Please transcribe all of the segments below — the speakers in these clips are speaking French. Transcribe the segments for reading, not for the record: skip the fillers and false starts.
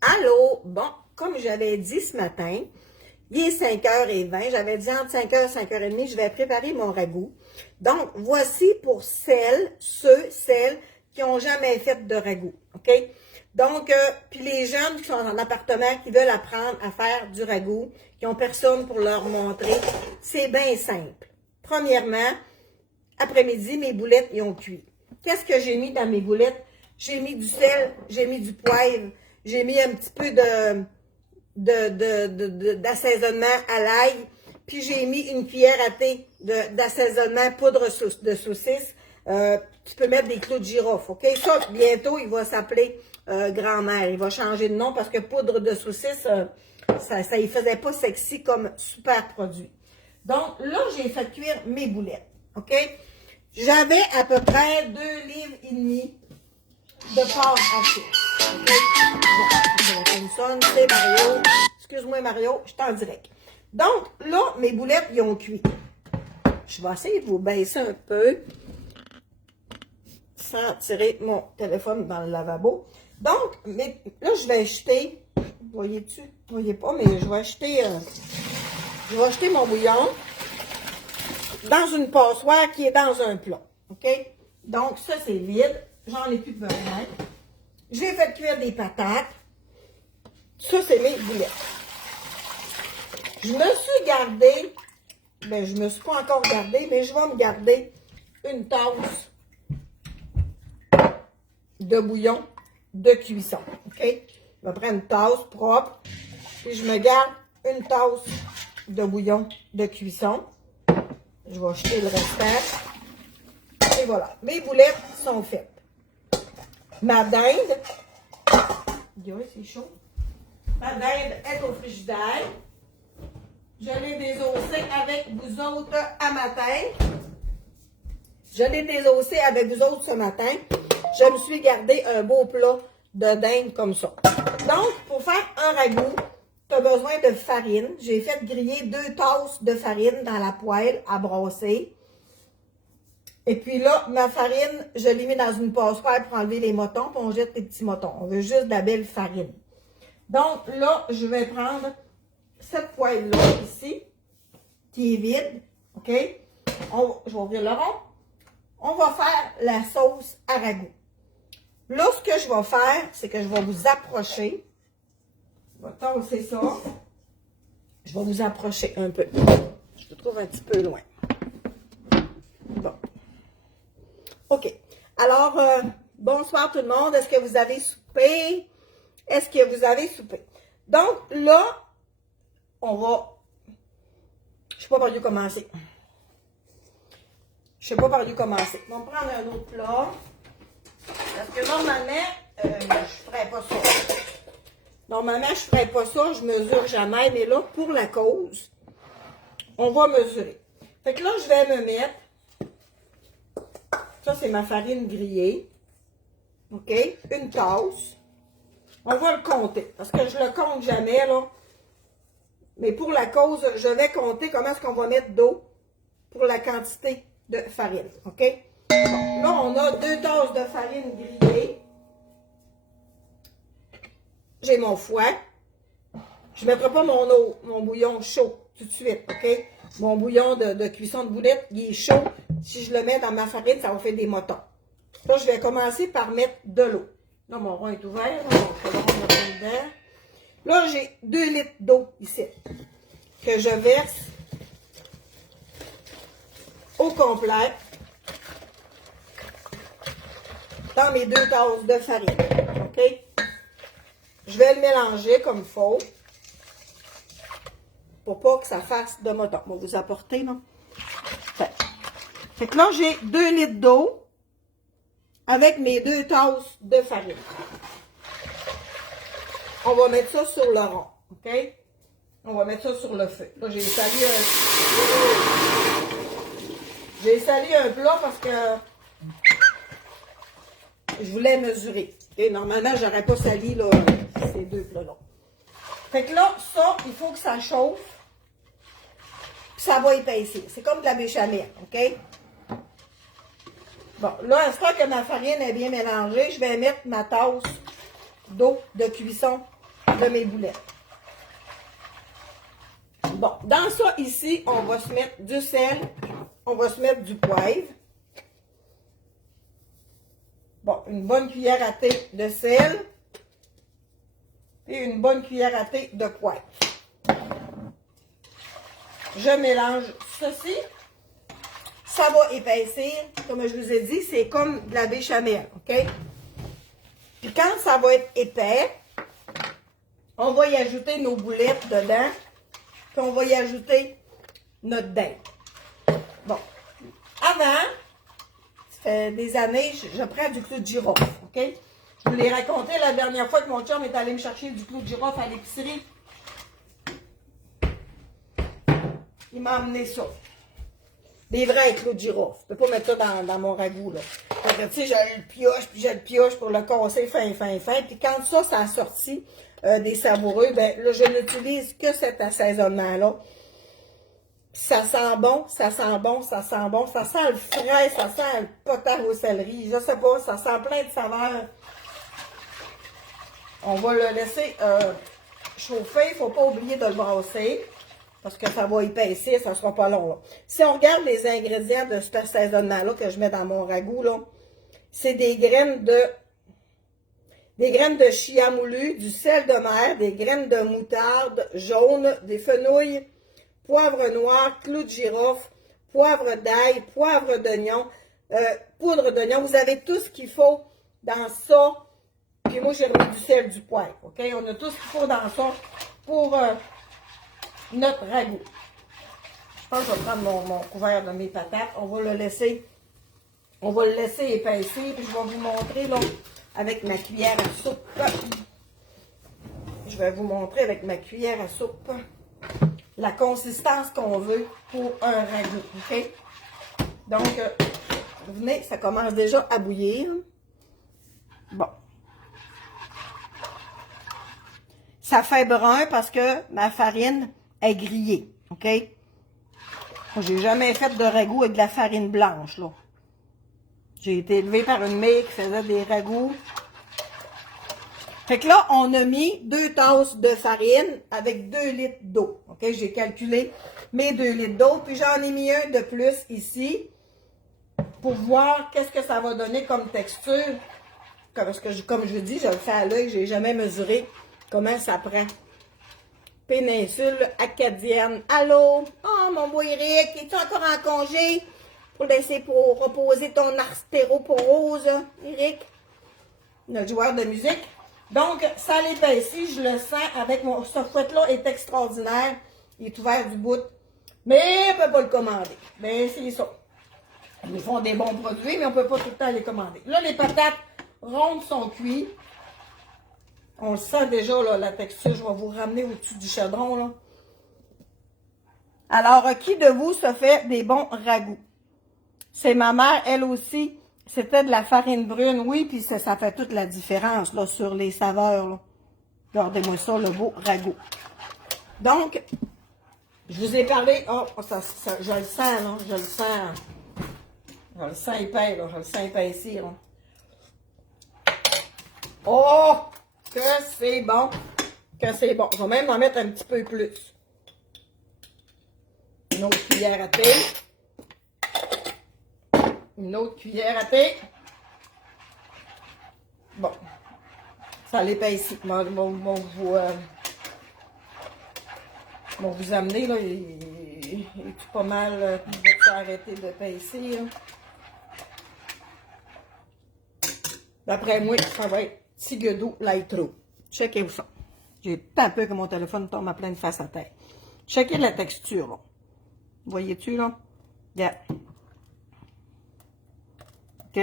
Allô? Bon, comme j'avais dit ce matin, il est 5h20, j'avais dit entre 5h et 5h30, je vais préparer mon ragoût. Donc, voici pour celles qui n'ont jamais fait de ragoût, OK? Donc, puis les jeunes qui sont en appartement, qui veulent apprendre à faire du ragoût, qui n'ont personne pour leur montrer, c'est bien simple. Premièrement, après-midi, mes boulettes, ils ont cuit. Qu'est-ce que j'ai mis dans mes boulettes? J'ai mis du sel, j'ai mis du poivre, j'ai mis un petit peu d'assaisonnement à l'ail, puis j'ai mis une cuillère à thé d'assaisonnement poudre de saucisse. Tu peux mettre des clous de girofle, OK? Ça, bientôt, il va s'appeler grand-mère. Il va changer de nom parce que poudre de saucisse, ça ne faisait pas sexy comme super produit. Donc, là, j'ai fait cuire mes boulettes, OK? J'avais à peu près 2 livres et demi de porc haché. OK? Bon, téléphone sonne, c'est Mario. Excuse-moi, Mario, je suis en direct. Donc, là, mes boulettes, ils ont cuit. Je vais essayer de vous baisser un peu sans tirer mon téléphone dans le lavabo. Donc, là, je vais acheter, voyez-tu? Vous voyez pas, mais je vais acheter mon bouillon dans une passoire qui est dans un plat. OK? Donc, ça, c'est vide. J'en ai plus de besoin. J'ai fait cuire des patates. Ça, c'est mes boulettes. Je me suis gardé, ben, je me suis pas encore gardé, mais je vais me garder une tasse de bouillon de cuisson. OK? Je vais prendre une tasse propre, puis je me garde une tasse de bouillon de cuisson. Je vais jeter le restant. Et voilà, mes boulettes sont faites. Ma dinde, c'est chaud. Ma dinde est au frigidaire. Je l'ai désossée avec vous autres à matin. Je l'ai désossée avec vous autres ce matin. Je me suis gardé un beau plat de dinde comme ça. Donc, pour faire un ragoût, tu as besoin de farine. J'ai fait griller 2 tasses de farine dans la poêle à brasser. Et puis là, ma farine, je l'ai mis dans une passoire pour enlever les motons, puis on jette les petits motons. On veut juste de la belle farine. Donc là, je vais prendre cette poêle-là ici, qui est vide, OK? Je vais ouvrir le rond. On va faire la sauce à ragoût. Là, ce que je vais faire, c'est que je vais vous approcher. Je vais tasser ça. Je vais vous approcher un peu. Je te trouve un petit peu loin. Bon. OK. Alors, bonsoir tout le monde. Est-ce que vous avez soupé? Est-ce que vous avez soupé? Donc, là, on va... Je ne sais pas par où commencer. Je ne sais pas par où commencer. On va prendre un autre plat. Parce que normalement, je ne ferais pas ça. Normalement, je ne ferais pas ça. Je mesure jamais. Mais là, pour la cause, on va mesurer. Fait que là, je vais me mettre... Ça, c'est ma farine grillée. OK? Une tasse. On va le compter. Parce que je le compte jamais, là. Mais pour la cause, je vais compter comment est-ce qu'on va mettre d'eau pour la quantité de farine. OK? Bon, là, on a 2 tasses de farine grillée. J'ai mon fouet. Je ne mettrai pas mon bouillon chaud tout de suite. OK? Mon bouillon de cuisson de boulettes, il est chaud. Si je le mets dans ma farine, ça va faire des motons. Là, je vais commencer par mettre de l'eau. Là, mon rond est ouvert. Dedans. Là, j'ai 2 litres d'eau ici que je verse au complet dans mes 2 tasses de farine. OK? Je vais le mélanger comme il faut pour pas que ça fasse de motons. On va vous apporter, non? Fait que là, j'ai 2 litres d'eau avec mes 2 tasses de farine. On va mettre ça sur le rond, OK? On va mettre ça sur le feu. Là, j'ai sali un plat parce que je voulais mesurer. Et normalement, j'aurais pas sali là, ces 2 plats-là. Fait que là, ça, il faut que ça chauffe. Puis ça va épaissir. C'est comme de la béchamel, OK? Bon, là, une fois que ma farine est bien mélangée, je vais mettre ma tasse d'eau de cuisson de mes boulettes. Bon, dans ça, ici, on va se mettre du sel, on va se mettre du poivre. Bon, une bonne cuillère à thé de sel et une bonne cuillère à thé de poivre. Je mélange ceci. Ça va épaissir. Comme je vous ai dit, c'est comme de la béchamel, OK? Puis quand ça va être épais, on va y ajouter nos boulettes dedans. Puis on va y ajouter notre dinde. Bon. Avant, ça fait des années, je prends du clou de girofle, OK? Je vous l'ai raconté la dernière fois que mon chum est allé me chercher du clou de girofle à l'épicerie. Il m'a amené ça. Des vrais clous de girofle. Je ne peux pas mettre ça dans mon ragoût, là. Tu sais, je le pioche, puis je le pioche pour le casser fin. Puis quand ça a sorti des savoureux, ben là, je n'utilise que cet assaisonnement-là. Ça sent bon, ça sent bon, ça sent bon. Ça sent le frais, ça sent le potage au céleri. Je sais pas, ça sent plein de saveurs. On va le laisser chauffer. Il ne faut pas oublier de le brasser. Parce que ça va épaissir, ça ne sera pas long. Là. Si on regarde les ingrédients de cet assaisonnement-là que je mets dans mon ragoût, là, c'est des graines de chia moulu, du sel de mer, des graines de moutarde jaune, des fenouils, poivre noir, clou de girofle, poivre d'ail, poivre d'oignon, poudre d'oignon. Vous avez tout ce qu'il faut dans ça. Puis moi, j'ai remis du sel, du poivre. OK? On a tout ce qu'il faut dans ça pour notre ragoût. Je pense que je vais prendre mon couvert de mes patates. On va le laisser épaissir. Puis je vais vous montrer là, avec ma cuillère à soupe. Je vais vous montrer avec ma cuillère à soupe la consistance qu'on veut pour un ragoût. OK? Donc, vous venez, ça commence déjà à bouillir. Bon. Ça fait brun parce que ma farine est grillée, OK? J'ai jamais fait de ragoût avec de la farine blanche, là. J'ai été élevée par une mère qui faisait des ragoûts. Fait que là, on a mis 2 tasses de farine avec 2 litres d'eau, OK? J'ai calculé mes 2 litres d'eau, puis j'en ai mis un de plus ici pour voir qu'est-ce que ça va donner comme texture. Parce que, comme je vous dis, je le fais à l'œil, j'ai jamais mesuré comment ça prend. Péninsule acadienne. Allô? Oh, mon beau Eric, es-tu encore en congé? Pour laisser reposer ton artéroporose, Eric? Notre joueur de musique. Donc, ça l'épaissit, je le sens avec mon... Ce fouette-là est extraordinaire. Il est ouvert du bout. Mais on ne peut pas le commander. Ben, c'est ça. Ils font des bons produits, mais on ne peut pas tout le temps les commander. Là, les patates rondes sont cuites. On le sent déjà, là, la texture. Je vais vous ramener au-dessus du chaudron, là. Alors, qui de vous se fait des bons ragoûts? C'est ma mère, elle aussi. C'était de la farine brune, oui, puis ça fait toute la différence, là, sur les saveurs, là. Regardez-moi ça, le beau ragoût. Donc, je vous ai parlé... Oh, je le sens, là. Je le sens. Je le sens épais, là. Je le sens épaissir, là. Oh! Que c'est bon, que c'est bon. Je vais même en mettre un petit peu plus. Une autre cuillère à thé. Une autre cuillère à thé. Bon, ça l'épaissit. Bon, vous amener, là, il est pas mal. Il va arrêter d'épaissir. D'après moi, ça va être Tigedou Lightro. Checkez-vous ça. J'ai pas peur que mon téléphone tombe à pleine face à terre. Checkez la texture, là. Voyez-tu, là? Yeah. OK?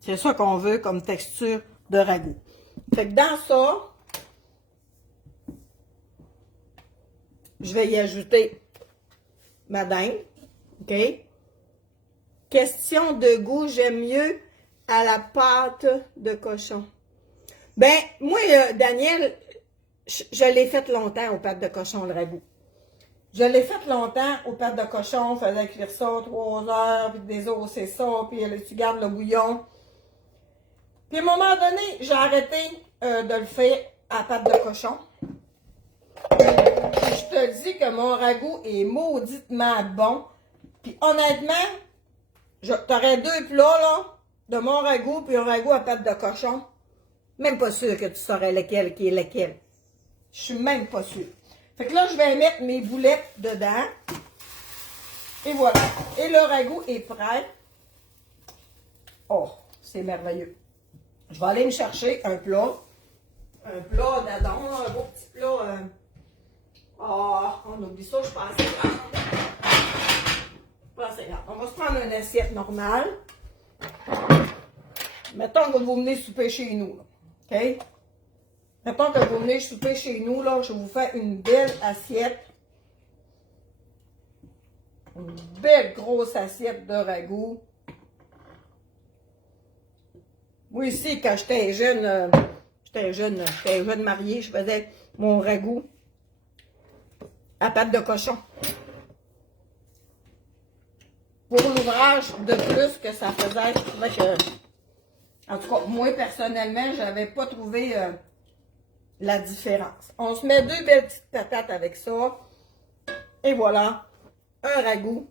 C'est ça qu'on veut comme texture de ragoût. Fait que dans ça, je vais y ajouter ma dinde. OK? Question de goût, j'aime mieux à la pâte de cochon. Ben, moi, Daniel, je l'ai fait longtemps aux pâtes de cochon, le ragoût. Je l'ai fait longtemps aux pâtes de cochon, il fallait cuire ça 3 heures, puis désosser ça, puis tu gardes le bouillon. Puis à un moment donné, j'ai arrêté de le faire à pâte de cochon. Puis je te dis que mon ragoût est mauditement bon. Puis honnêtement, t'aurais 2 plats, là, de mon ragoût puis un ragoût à pâte de cochon. Même pas sûr que tu saurais lequel qui est lequel. Je suis même pas sûre. Fait que là, je vais mettre mes boulettes dedans. Et voilà. Et le ragoût est prêt. Oh, c'est merveilleux. Je vais aller me chercher un plat. Un plat d'adon, un beau petit plat. On oublie ça, je pense. On va se prendre une assiette normale. Mettons que vous venez souper chez nous. Là. OK? Mettons que vous venez souper chez nous. Là, je vous fais une belle assiette. Une belle grosse assiette de ragoût. Moi ici, quand j'étais jeune mariée, je faisais mon ragoût à pâte de cochon. Pour l'ouvrage de plus que ça faisait, je trouvais que, en tout cas, moi personnellement, je n'avais pas trouvé la différence. On se met 2 belles petites patates avec ça. Et voilà, un ragoût.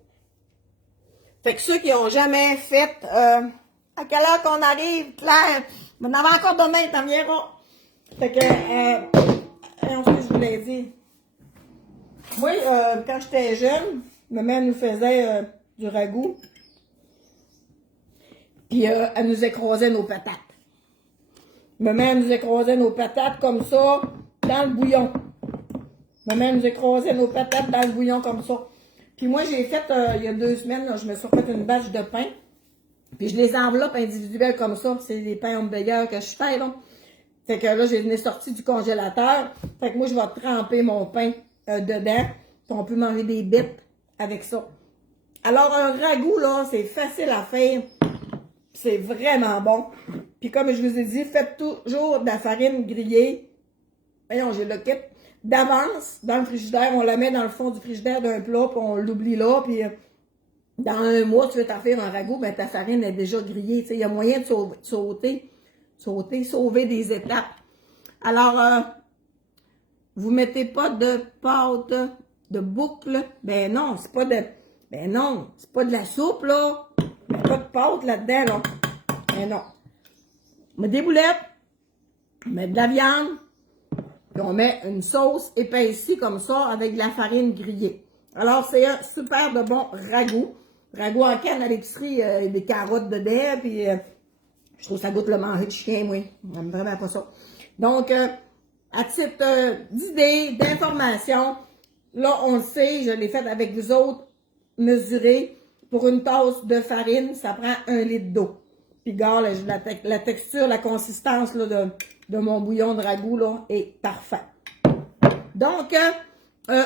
Fait que ceux qui n'ont jamais fait, à quelle heure qu'on arrive, Claire? On en avait encore demain, t'en viendras. Fait que, ce que je voulais dire. Moi, quand j'étais jeune, ma mère nous faisait du ragoût. Puis, elle nous écrasait nos patates. Ma mère nous écrasait nos patates comme ça, dans le bouillon. Ma mère nous écrasait nos patates dans le bouillon comme ça. Puis moi, j'ai fait, il y a 2 semaines, là, je me suis fait une bâche de pain. Puis je les enveloppe individuels comme ça. C'est des pains hamburgers que je fais, là. Fait que là, j'ai sorti du congélateur. Fait que moi, je vais tremper mon pain dedans. Puis on peut manger des bits avec ça. Alors, un ragoût, là, c'est facile à faire. C'est vraiment bon. Puis comme je vous ai dit, faites toujours de la farine grillée. Voyons, j'ai le kit. D'avance, dans le frigidaire, on la met dans le fond du frigidaire d'un plat, puis on l'oublie là, puis dans 1 mois, tu veux t'en faire un ragoût, ben ta farine est déjà grillée. Il y a moyen de sauver des étapes. Alors, vous mettez pas de pâte de boucle. Ben non, c'est pas de la soupe, là. Il n'y a pas de pâte là-dedans, là. Ben non. On met des boulettes, on met de la viande, puis on met une sauce épaissie comme ça avec de la farine grillée. Alors, c'est un super de bon ragoût. Ragoût en canne à l'épicerie, des carottes dedans, puis je trouve que ça goûte le manger de chien, moi. J'aime vraiment pas ça. Donc, à titre d'idée, d'information, là, on le sait, je l'ai fait avec vous autres, mesuré. Pour une tasse de farine, ça prend 1 litre d'eau. Puis, regarde, la texture, la consistance là, de mon bouillon de ragoût là, est parfait. Donc,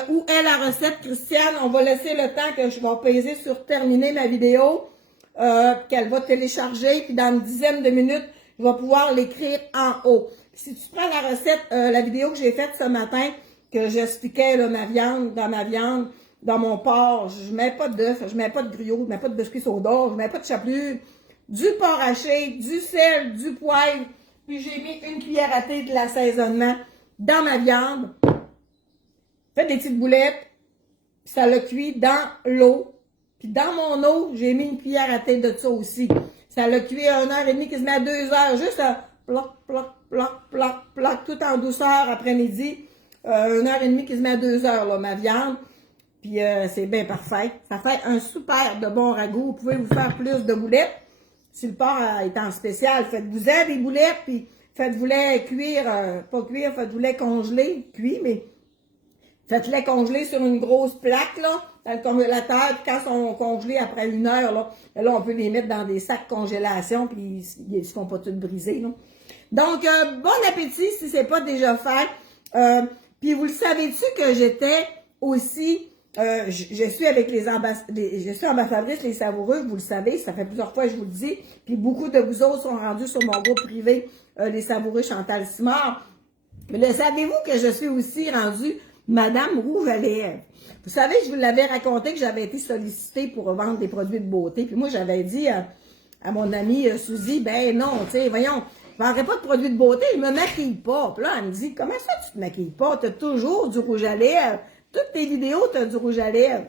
où est la recette, Christiane? On va laisser le temps que je vais peser sur terminer ma vidéo, qu'elle va télécharger, puis dans une dizaine de minutes, je vais pouvoir l'écrire en haut. Si tu prends la recette, la vidéo que j'ai faite ce matin, que j'expliquais ma viande, dans mon porc, je mets pas d'œuf, je mets pas de gruau, je mets pas de biscuits soda, je mets pas de chapelure, du porc haché, du sel, du poivre, puis j'ai mis 1 cuillère à thé de l'assaisonnement dans ma viande. Faites des petites boulettes, puis ça le cuit dans l'eau. Puis dans mon eau, j'ai mis 1 cuillère à thé de ça aussi. Ça le cuit à 1h30, quasiment à 2 heures, juste à ploc, tout en douceur après-midi. 1h30, quasiment à 2 heures, là, ma viande. Puis c'est bien parfait. Ça fait un super de bon ragoût. Vous pouvez vous faire plus de boulettes. Si le porc est en spécial, faites-vous-en des boulettes, puis faites-vous-les cuire, pas cuire, faites-vous-les congeler, cuit, mais faites-les congeler sur une grosse plaque, là, dans le congélateur, puis quand ils sont congelés après 1 heure, là, on peut les mettre dans des sacs congélation, puis ils ne seront pas tous brisés, là. Donc, bon appétit si c'est pas déjà fait. Puis vous le savez-tu que j'étais aussi... je suis avec je suis ambassadrice Les Savoureux, vous le savez, ça fait plusieurs fois que je vous le dis, puis beaucoup de vous autres sont rendus sur mon groupe privé, Les Savoureux Chantal Simard. Mais le savez-vous que je suis aussi rendue Madame Rouge à lèvres? Vous savez, je vous l'avais raconté que j'avais été sollicitée pour vendre des produits de beauté, puis moi j'avais dit à mon amie Suzy, ben non, tu sais, voyons, je vendrais pas de produits de beauté, je me maquille pas. Puis là, elle me dit, comment ça tu te maquilles pas? T'as toujours du rouge à lèvres. Toutes tes vidéos, t'as du rouge à lèvres.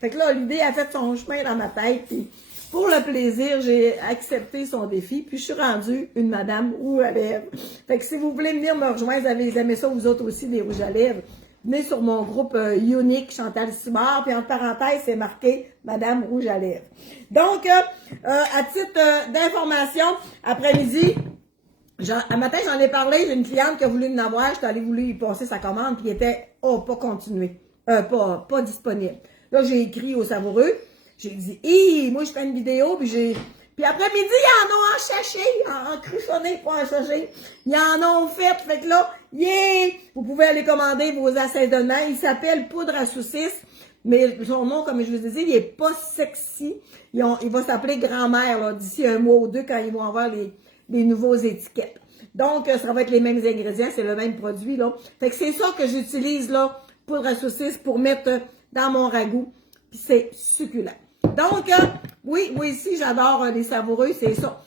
Fait que là, l'idée a fait son chemin dans ma tête. Puis pour le plaisir, j'ai accepté son défi. Puis je suis rendue une madame rouge à lèvres. Fait que si vous voulez venir me rejoindre, vous avez aimé ça vous autres aussi, des rouges à lèvres, venez sur mon groupe Unique Chantal Simard. Puis entre parenthèses, c'est marqué Madame Rouge à lèvres. Donc, à titre d'information, après-midi, un matin, j'en ai parlé, j'ai une cliente qui a voulu en avoir, j'étais allée voulu lui passer sa commande, puis il était, pas continué, pas disponible. Là, j'ai écrit au Savoureux, j'ai dit, moi, je fais une vidéo, puis après-midi, ils en ont en sachet, en cruchonné, pas en sachet. Ils en ont fait que là, vous pouvez aller commander vos assaisonnements. Il s'appelle poudre à saucisse, mais son nom, comme je vous ai dit, il est pas sexy. Il va s'appeler grand-mère, là, d'ici un mois ou deux, quand ils vont avoir les nouveaux étiquettes. Donc, ça va être les mêmes ingrédients, c'est le même produit, là. Fait que c'est ça que j'utilise, là, poudre à saucisse pour mettre dans mon ragoût. Puis c'est succulent. Donc, oui, moi ici, j'adore les savoureux, c'est ça.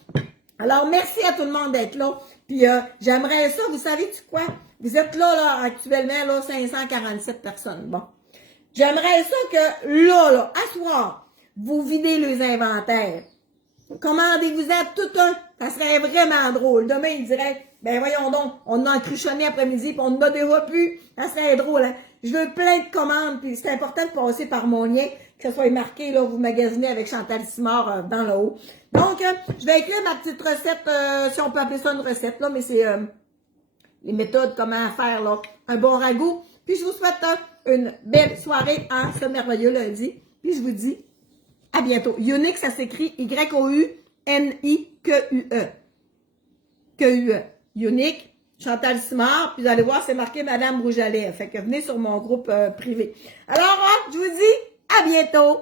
Alors, merci à tout le monde d'être là. Puis, j'aimerais ça, vous savez-tu quoi? Vous êtes là, actuellement, là, 547 personnes. Bon. J'aimerais ça que, là, à soir, vous videz les inventaires. Commandez-vous-en tout un. Ça serait vraiment drôle. Demain, ils diraient, ben voyons donc, on a un cruchonné après-midi, puis on ne déjà plus. Ça serait drôle, hein? Je veux plein de commandes, puis c'est important de passer par mon lien, que ce soit marqué, là, vous magasinez avec Chantal Simard dans le haut. Donc, je vais écrire ma petite recette, si on peut appeler ça une recette, là, mais c'est les méthodes, comment faire, là, un bon ragoût. Puis je vous souhaite une belle soirée en ce merveilleux lundi. Puis je vous dis à bientôt. Unique, ça s'écrit Y-O-U-N-I-Q-U-E. Q-U-E. Unique, Chantal Simard. Puis vous allez voir, c'est marqué Madame Rouge à lèvres. Fait que venez sur mon groupe privé. Alors, je vous dis à bientôt.